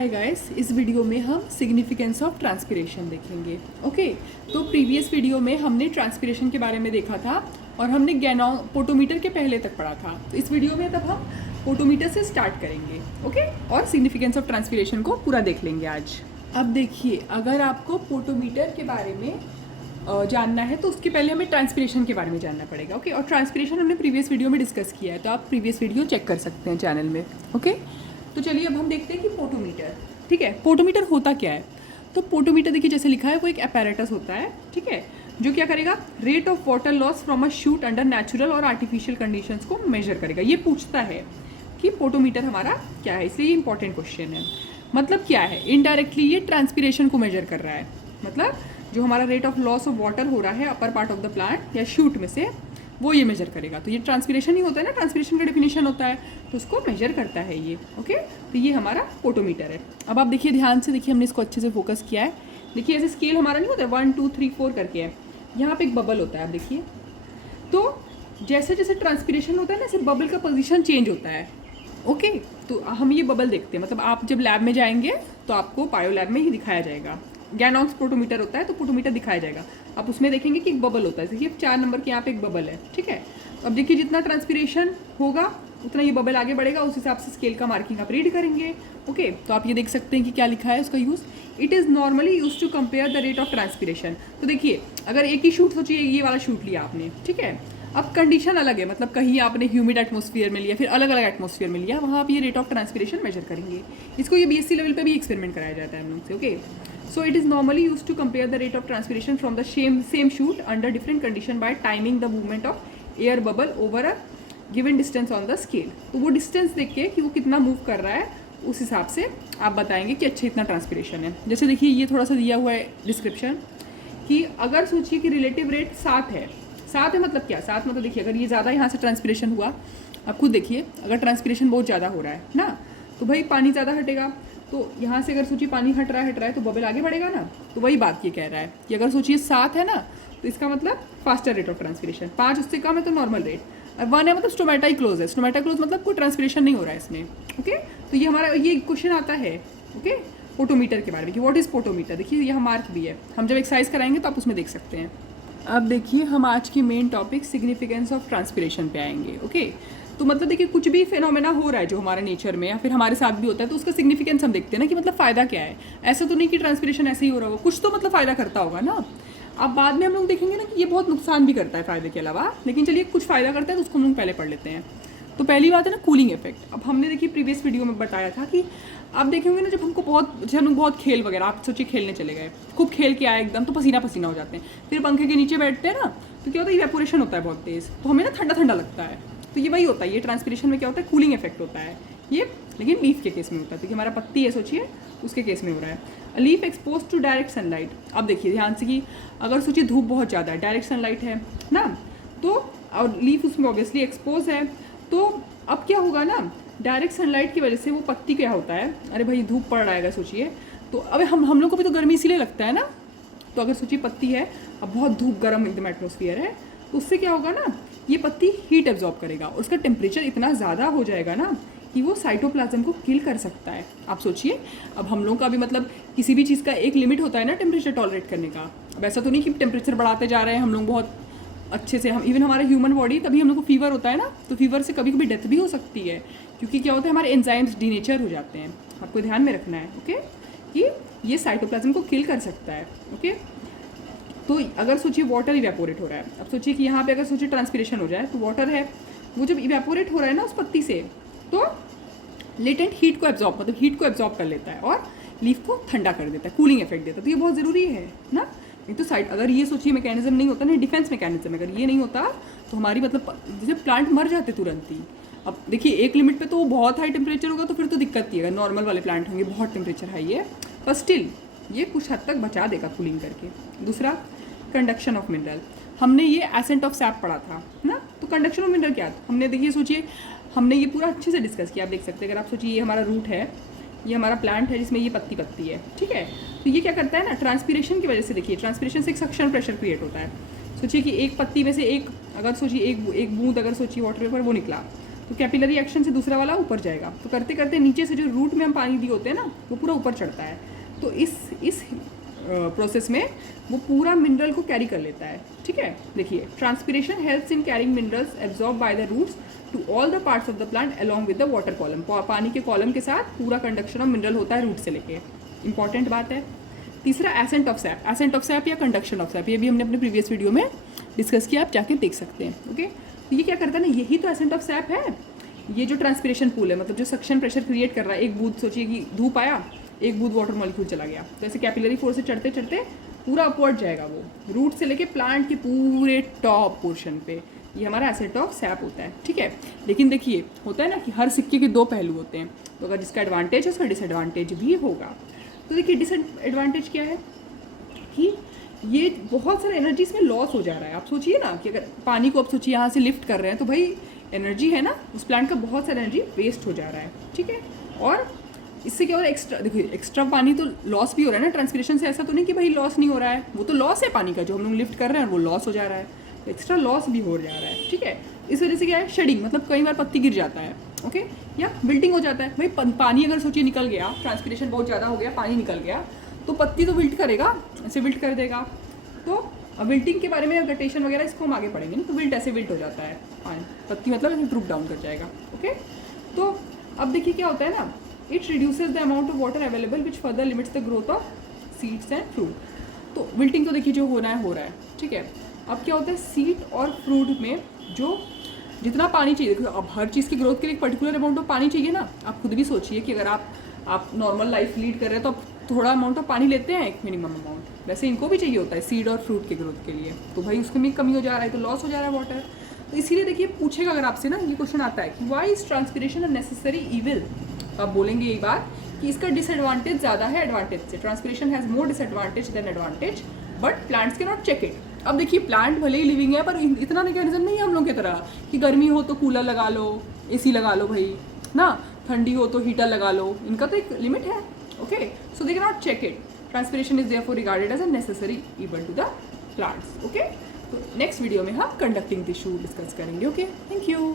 Hi guys, इस video में हम सिग्निफिकेंस ऑफ ट्रांसपिरेशन देखेंगे। ओके, तो प्रीवियस वीडियो में हमने ट्रांसपिरेशन के बारे में देखा था और हमने पोटोमीटर के पहले तक पढ़ा था। तो इस वीडियो में तब हम पोटोमीटर से स्टार्ट करेंगे। ओके, और सिग्निफिकेंस ऑफ ट्रांसपिरेशन को पूरा देख लेंगे आज। अब देखिए, अगर आपको पोटोमीटर के बारे में जानना है तो उसके पहले हमें ट्रांसपिरेशन के बारे में जानना पड़ेगा। ओके, और ट्रांसपिरेशन हमने प्रीवियस वीडियो में डिस्कस किया है, तो आप प्रीवियस वीडियो चेक कर सकते हैं चैनल में। ओके, तो चलिए अब हम देखते हैं कि पोटोमीटर, ठीक है, पोटोमीटर होता क्या है। तो पोटोमीटर देखिए जैसे लिखा है, वो एक अपैरेटस होता है, ठीक है, जो क्या करेगा, rate of water loss from a shoot under natural और आर्टिफिशियल कंडीशंस को मेजर करेगा। ये पूछता है कि पोटोमीटर हमारा क्या है, इसलिए ये इंपॉर्टेंट क्वेश्चन है। मतलब क्या है, इनडायरेक्टली ये ट्रांसपिरेशन को मेजर कर रहा है। मतलब जो हमारा rate of loss of water हो रहा है upper part of the plant या शूट में से, वो ये मेजर करेगा। तो ये ट्रांसपिरेशन ही होता है ना, ट्रांसपिरेशन का डेफिनेशन होता है, तो उसको मेजर करता है ये। ओके, तो ये हमारा पोटोमीटर है। अब आप देखिए, ध्यान से देखिए, हमने इसको अच्छे से फोकस किया है। देखिए ऐसे स्केल हमारा नहीं होता है 1 2 3 4 करके है, यहाँ पे एक बबल होता है। आप देखिए, तो जैसे जैसे ट्रांसपिरेशन होता है ना, ऐसे बबल का पोजिशन चेंज होता है। ओके, तो हम ये बबल देखते हैं। मतलब आप जब लैब में जाएंगे तो आपको बायो लैब में ही दिखाया जाएगा। गैनॉक्स पोटोमीटर होता है, तो पोटोमीटर दिखाया जाएगा। आप उसमें देखेंगे कि एक बबल होता है। देखिए 4 नंबर के यहाँ पे एक बबल है, ठीक है। अब देखिए जितना ट्रांसपिरेशन होगा उतना ये बबल आगे बढ़ेगा, उस हिसाब से स्केल का मार्किंग आप रीड करेंगे। ओके, तो आप ये देख सकते हैं कि क्या लिखा है उसका use. It is normally use to compare the rate of transpiration. तो देखिए, अगर एक ही शूट सोचिए, ये वाला शूट लिया आपने, ठीक है। अब कंडीशन अलग है, मतलब कहीं आपने ह्यूमिड एटमॉस्फेयर में लिया, फिर अलग अलग एटमॉस्फेयर में लिया, वहाँ आप ये रेट ऑफ ट्रांसपिरेशन मेजर करेंगे। इसको ये बीएससी लेवल पे भी एक्सपेरिमेंट कराया जाता है हम लोग से। Okay, so it is normally used to compare the rate of transpiration from the same shoot under different condition by timing the movement of air bubble over a given distance on the scale। तो वो distance देख के कि वो कितना move कर रहा है, उस हिसाब से आप बताएंगे कि अच्छा इतना ट्रांसपिरेशन है। जैसे देखिए, ये थोड़ा सा दिया हुआ है डिस्क्रिप्शन कि अगर सोचिए कि रिलेटिव रेट 7 है। 7 है मतलब क्या, 7 मतलब देखिए, अगर ये ज़्यादा यहाँ से ट्रांसपिरेशन हुआ, आप खुद देखिए, अगर ट्रांसपिरेशन बहुत ज़्यादा हो रहा है ना, तो भाई पानी ज़्यादा हटेगा। तो यहाँ से अगर सोचिए पानी हट रहा है तो बबल आगे बढ़ेगा ना। तो वही बात ये कह रहा है कि अगर सोचिए 7 है ना, तो इसका मतलब फास्टर रेट ऑफ ट्रांसपिरेशन। 5 उससे कम है तो नॉर्मल रेट, और 1 है मतलब स्टोमेटा ही क्लोज है। स्टोमेटा क्लोज मतलब कोई ट्रांसपिरेशन नहीं हो रहा है इसमें। ओके, तो ये हमारा ये क्वेश्चन आता है। ओके, पोटोमीटर के बारे में कि व्हाट इज़ पोटोमीटर। देखिए यहाँ मार्क भी है, हम जब एक्सरसाइज कराएंगे तो आप उसमें देख सकते हैं। अब देखिए, हम आज की main topic significance of transpiration पे आएंगे। ओके, तो मतलब देखिए, कुछ भी फिनोमेना हो रहा है जो हमारे नेचर में या फिर हमारे साथ भी होता है, तो उसका सिग्निफिकेंस हम देखते हैं ना, कि मतलब फ़ायदा क्या है। ऐसा तो नहीं कि ट्रांसपिरेशन ऐसे ही हो रहा होगा, कुछ तो मतलब फ़ायदा करता होगा ना। अब बाद में हम लोग देखेंगे ना कि ये बहुत नुकसान भी करता है फ़ायदे के अलावा, लेकिन चलिए कुछ फ़ायदा करता है तो उसको हम लोग पहले पढ़ लेते हैं। तो पहली बात है ना, कूलिंग इफेक्ट। अब हमने देखिए प्रीवियस वीडियो में बताया था कि आप देखेंगे ना, जब हमको जब हम लोग बहुत खेल वगैरह, आप सोचिए खेलने चले गए, खूब खेल के आए एकदम, तो पसीना पसीना हो जाते हैं, फिर पंखे के नीचे बैठते हैं ना, तो क्या होता है, इवेपोरेशन होता है बहुत तेज़, तो हमें ना ठंडा ठंडा लगता है। तो ये वही होता है, ये ट्रांसपिरेशन में क्या होता है, कूलिंग इफेक्ट होता है ये। लेकिन लीफ के केस में होता है, क्योंकि हमारा पत्ती है सोचिए, उसके केस में हो रहा है। Leaf expose to direct sunlight. अब देखिए ध्यान से कि अगर सोचिए धूप बहुत ज़्यादा है, डायरेक्ट सनलाइट है ना, तो और लीफ उसमें ऑब्वियसली एक्सपोज है, तो अब क्या होगा ना, डायरेक्ट सनलाइट की वजह से वो पत्ती क्या होता है, अरे भाई धूप पड़ रहा है सोचिए, तो अब हम लोग को भी तो गर्मी इसीलिए लगता है ना। तो अगर सोचिए पत्ती है, अब बहुत धूप गर्म एकदम एटमोसफियर है, तो उससे क्या होगा ना, ये पत्ती हीट एब्जॉर्ब करेगा और उसका टेम्परेचर इतना ज़्यादा हो जाएगा ना कि वो साइटोप्लाज्म को किल कर सकता है। आप सोचिए, अब हम लोग का भी मतलब किसी भी चीज़ का एक लिमिट होता है ना टेम्परेचर टॉलरेट करने का। अब ऐसा तो नहीं कि टेम्परेचर बढ़ाते जा रहे हैं हम लोग बहुत अच्छे से, हम इवन हमारा ह्यूमन बॉडी, तभी हम लोग को फीवर होता है ना, तो फीवर से कभी कभी डेथ भी हो सकती है, क्योंकि क्या होता है, हमारे एंजाइम्स डीनेचर हो जाते हैं। आपको ध्यान में रखना है, ओके, कि ये साइटोप्लाज्म को किल कर सकता है। ओके, तो अगर सोचिए वाटर इवेपोरेट हो रहा है, अब सोचिए कि यहाँ पे अगर सोचिए ट्रांसपिरेशन हो जाए, तो वाटर है वो जब इवेपोरेट हो रहा है ना उस पत्ती से, तो लेटेंट हीट को एब्जॉर्ब, मतलब हीट को एब्जॉर्ब कर लेता है और लीफ को ठंडा कर देता है, कूलिंग इफेक्ट देता है। तो ये बहुत ज़रूरी है ना। नहीं तो साइड, अगर ये सोचिए मैकेनिज्म नहीं होता ना, डिफेंस मैकेनिज्म, अगर ये नहीं होता तो हमारी मतलब जैसे प्लांट मर जाते तुरंत ही। अब देखिए एक लिमिट पे तो वो बहुत हाई टेम्परेचर होगा, तो फिर तो दिक्कत ही है। अगर नॉर्मल वाले प्लांट होंगे, बहुत टेम्परेचर हाई है, पर स्टिल ये कुछ हद तक बचा देगा कूलिंग करके। दूसरा, कंडक्शन ऑफ मिनरल। हमने ये एसेंट ऑफ सैप पढ़ा था ना, तो कंडक्शन ऑफ मिनरल क्या था, हमने देखिए सोचिए, हमने ये पूरा अच्छे से डिस्कस किया। आप देख सकते हैं, अगर आप सोचिए ये हमारा रूट है, ये हमारा प्लांट है जिसमें ये पत्ती है, ठीक है। तो ये क्या करता है ना, ट्रांसपिरेशन की वजह से, देखिए ट्रांसपिरेशन से एक सक्शन प्रेशर क्रिएट होता है। सोचिए कि एक पत्ती में से एक, अगर सोचिए एक बूंद अगर सोचिए वाटर वेपर वो निकला, तो कैपिलरी एक्शन से दूसरा वाला ऊपर जाएगा, तो करते करते नीचे से जो रूट में हम पानी दिए होते हैं ना वो पूरा ऊपर चढ़ता है। तो इस प्रोसेस में वो पूरा मिनरल को कैरी कर लेता है। ठीक है, देखिए transpiration helps in carrying minerals absorb by the roots to all the parts of the plant along with the water column. पानी के कॉलम के साथ पूरा कंडक्शन ऑफ मिनरल होता है रूट से लेके, इंपॉर्टेंट बात है। तीसरा ascent of SAP, ascent of SAP या कंडक्शन ऑफ सैप, ये भी हमने अपने प्रीवियस वीडियो में डिस्कस किया, आप जाके देख सकते हैं। ओके, तो ये क्या करता है ना, यही तो एसेंट ऑफ सैप है। ये जो ट्रांसपिरेशन पूल है, मतलब जो सक्शन प्रेशर क्रिएट कर रहा है, एक बूंद सोचिए कि धूप आया, एक बूंद वाटर मॉलिक्यूल चला गया, तो ऐसे कैपिलरी फोर्स से चढ़ते चढ़ते पूरा अपवर्ड जाएगा वो, रूट से लेके प्लांट के पूरे टॉप पोर्शन पे। ये हमारा एसेंट ऑफ सैप होता है। ठीक है, लेकिन देखिए होता है ना कि हर सिक्के के दो पहलू होते हैं, तो अगर जिसका एडवांटेज है उसका डिसएडवांटेज भी होगा। तो देखिए डिसएडवांटेज क्या है कि ये बहुत सारा एनर्जी इसमें लॉस हो जा रहा है। आप सोचिए ना कि अगर पानी को आप सोचिए यहाँ से लिफ्ट कर रहे हैं, तो भाई एनर्जी है ना, उस प्लांट का बहुत सारा एनर्जी वेस्ट हो जा रहा है। ठीक है, और इससे क्या हो रहा है, एक्स्ट्रा देखिए एक्स्ट्रा पानी तो लॉस भी हो रहा है ना ट्रांसपिरेशन से। ऐसा तो नहीं कि भाई लॉस नहीं हो रहा है, वो तो लॉस है पानी का जो हम लोग लिफ्ट कर रहे हैं, वो लॉस हो जा रहा है, तो एक्स्ट्रा लॉस भी हो जा रहा है। ठीक है, इस वजह से क्या है, शेडिंग, मतलब कई बार पत्ती गिर जाता है। ओके, या विल्टिंग हो जाता है। भाई पानी अगर सोचिए निकल गया, ट्रांसपिरेशन बहुत ज़्यादा हो गया, पानी निकल गया, तो पत्ती तो विल्ट करेगा, ऐसे विल्ट कर देगा। तो विल्टिंग के बारे में गटेशन वगैरह इसको हम आगे पढ़ेंगे ना, तो विल्ट ऐसे विल्ट हो जाता है पानी, पत्ती मतलब ऐसे ड्रूप डाउन कर जाएगा। ओके, तो अब देखिए क्या होता है ना, it reduces the amount of water available which further limits the growth of seeds and fruit. तो विल्टिंग तो देखिए जो हो रहा है। ठीक है, अब क्या होता है, सीड और फ्रूट में जो जितना पानी चाहिए, देखो अब हर चीज़ की ग्रोथ के लिए एक पर्टिकुलर अमाउंट ऑफ पानी चाहिए ना। आप खुद भी सोचिए कि अगर आप नॉर्मल लाइफ लीड कर रहे हैं तो आप थोड़ा अमाउंट ऑफ पानी लेते हैं, एक मिनिमम अमाउंट, वैसे इनको भी चाहिए होता है सीड और फ्रूट के ग्रोथ के लिए। तो भाई उसमें भी कमी हो जा रहा है, तो लॉस हो जा रहा है वाटर। तो इसीलिए देखिए पूछेगा अगर आपसे ना, ये क्वेश्चन आता है कि why is transpiration a necessary evil. आप बोलेंगे यही बात कि इसका डिसएडवांटेज ज़्यादा है एडवांटेज से। Transpiration has more disadvantage than advantage, but plants के नॉट चेक इट। अब देखिए प्लांट भले ही लिविंग है, पर इतना मैकेनिज्म नहीं है हम लोग की तरह कि गर्मी हो तो कूलर लगा लो, एसी लगा लो भाई ना, ठंडी हो तो हीटर लगा लो, इनका तो एक लिमिट है। Okay, so they can not check it. Transpiration is therefore regarded as a necessary evil to the plants. Okay, तो नेक्स्ट वीडियो में हम कंडक्टिंग टिश्यू डिस्कस करेंगे। Okay, thank you.